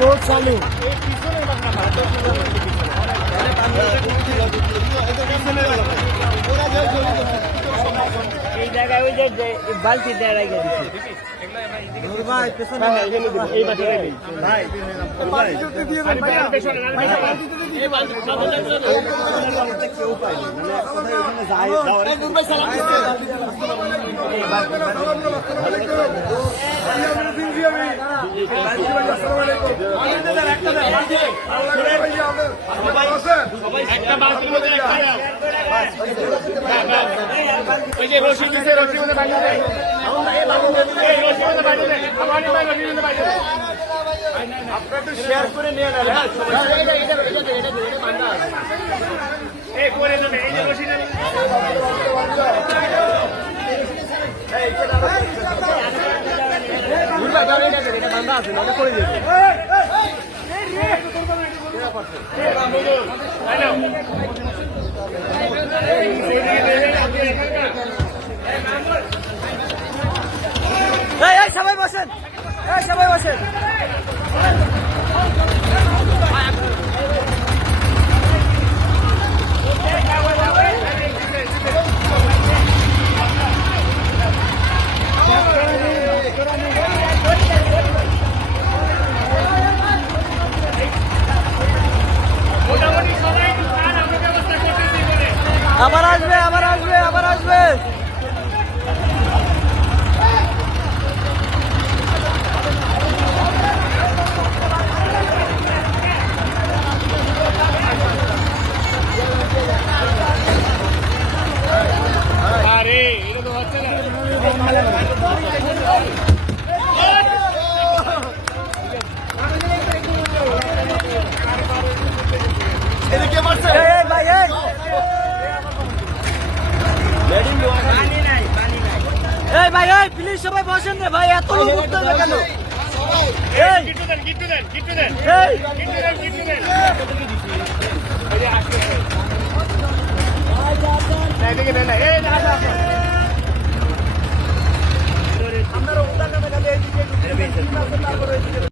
बहुत चालू এই জায়গায় ওই যে বালতি দেওয়া গেছে ভাই পেছনে এই বালতি ভাই বালতি দিয়ে দেন ভাই পেছনে এই বালতি কেউ পায় না মানে কোথায় ওখানে যায় দাওরে ভাই সালাম দিতে এই বালতি আসসালামু আলাইকুম একটা বালতি একটা বালতির মধ্যে একটা ওই যে রশিদ দিতে রশিদ মধ্যে বাঁধা দেয় এই রশিদ মধ্যে বাঁধা দেয় আমারই ভাই রশিদ মধ্যে বাঁধা দেয় আপনারা তো শেয়ার করে নিয়ে নেন হ্যাঁ এটা বাঁধা আছে এই করে দেবে এই যে রশিদ এই এটা বাঁধা আছে না করে দেবে সবাই বসেন সবাই বসেন আবার আসবে আবার আসবে আবার আসবে আরে এটা তো হচ্ছে না এদিকে মারছে এই ভাই এই এই ভাই এই প্লিজ সবাই বসেন রে ভাই এত লোক উঠতে হবে কেন এই গিট্টু দেন এই গিট্টু দেন এই যে আসছে এই দেখে দেন এই দাদা আমরা উত্তর নামে গেলে এই দিকে